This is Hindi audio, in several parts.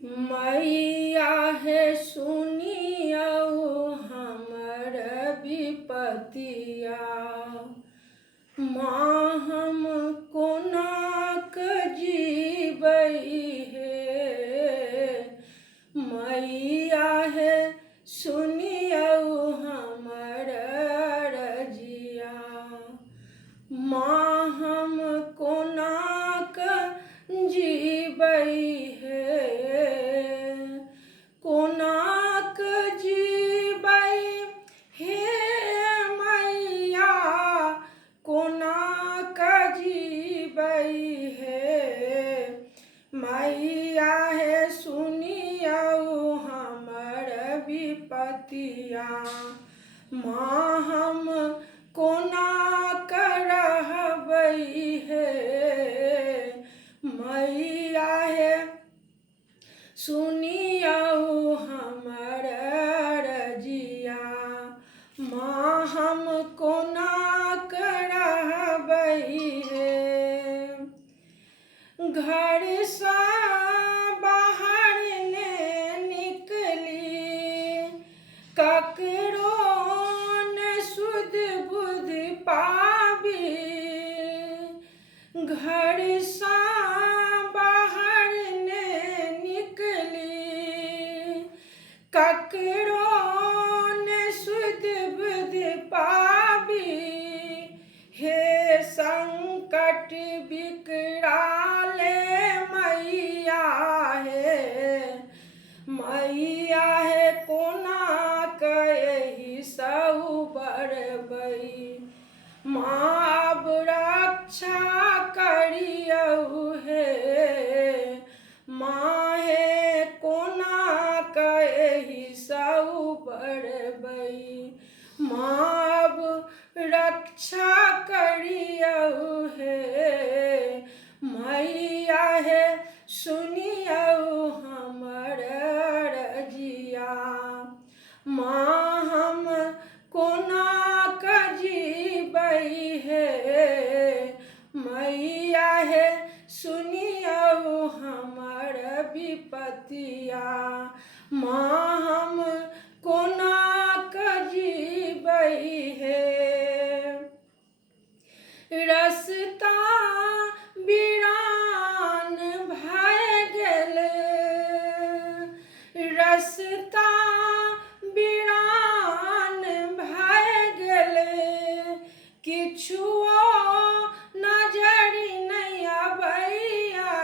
मैया हे सुनियौ हमर विपतिया। माँ हम कोनाक जीबै हे। मैया हे सुनियौ हमर रजिया। माँ हम कोनाक जीबै हे। कोनाक जीबै हे मैया। कोनाक जीबै हे। मैया हे सुनियौ हमर विपतिया। माँ हम कोनाक रहबै हे। मैया हे सुनियौ हमर रजिया। माँ हम कोनाक रहबै हे। घर सँ बाहर ने निकली ककरो न सुध बुध पाबी। घर सँ बाहर ने निकली ककरो न सुध बुध पाबी। हे संकट विकराल मैया हे। मैया हे कोनाक एहि सँ उबरबै। माँ अब रक्षा करियौ हे। माँ हे कोनाक एहि सँ उबरबै। माँ अब रक्षा करियौ हे। मैया हे सुनियौ हमर रजिया। माँ हम कोनाक जीबै हे। मैया हे सुनियौ हमर विपतिया। माँ हम कोनाक जीबै हे। रस्ता वीरान भऽ गेल। रस्ता वीरान भऽ गेल। किछुओ नजरि नहि अबैया।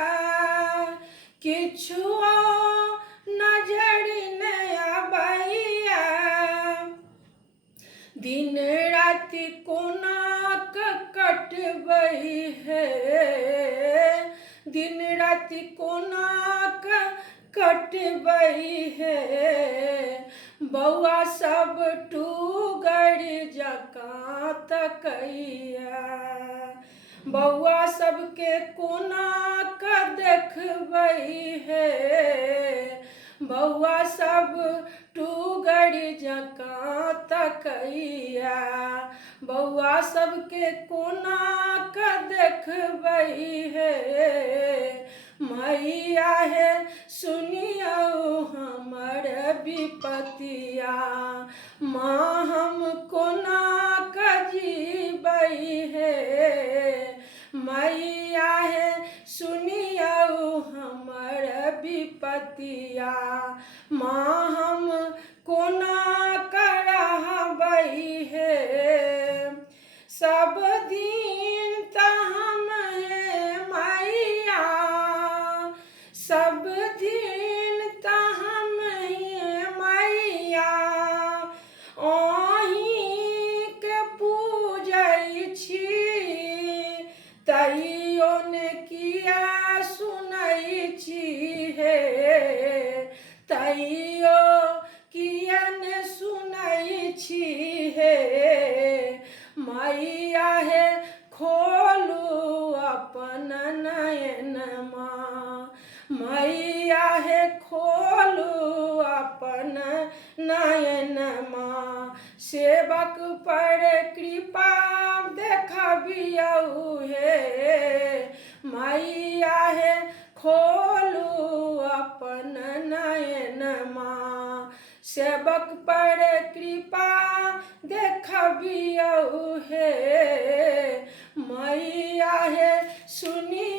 किछुओ नजरि नहि अबैया। दिन राति कोनाक कटबै हे। दिन राति कोनाक कटबै हे। बौआ सब टूगर जकाँ तकैया। बौआ सबके कोनाक देखबै हे। बौआ सब टूगर जकाँ तकैया। बौआ सबके कोनाक देखबै हे। मैया हे सुनियौ हमर विपतिया। माँ हम कोनाक जीबै हे। मैया हे सुनियौ हमर विपतिया। माँ हम कोनाक रहबै हे। सब दिन तऽ हम हे मैया। सब दिन तऽ हम हे मैया। अहीँके पूजै छी तैयो ने किया सुनै छी हे। तैयो किया ने सुनै छी हे। मैया हे खोलू अपन नयनमा। मैया हे खोलू अपन नयनमा। सेवक पर कृपा देखबियौ हे। मैया हे खोलू अपन सेवक पर कृपा देखबियौ हे मैया हे सुनी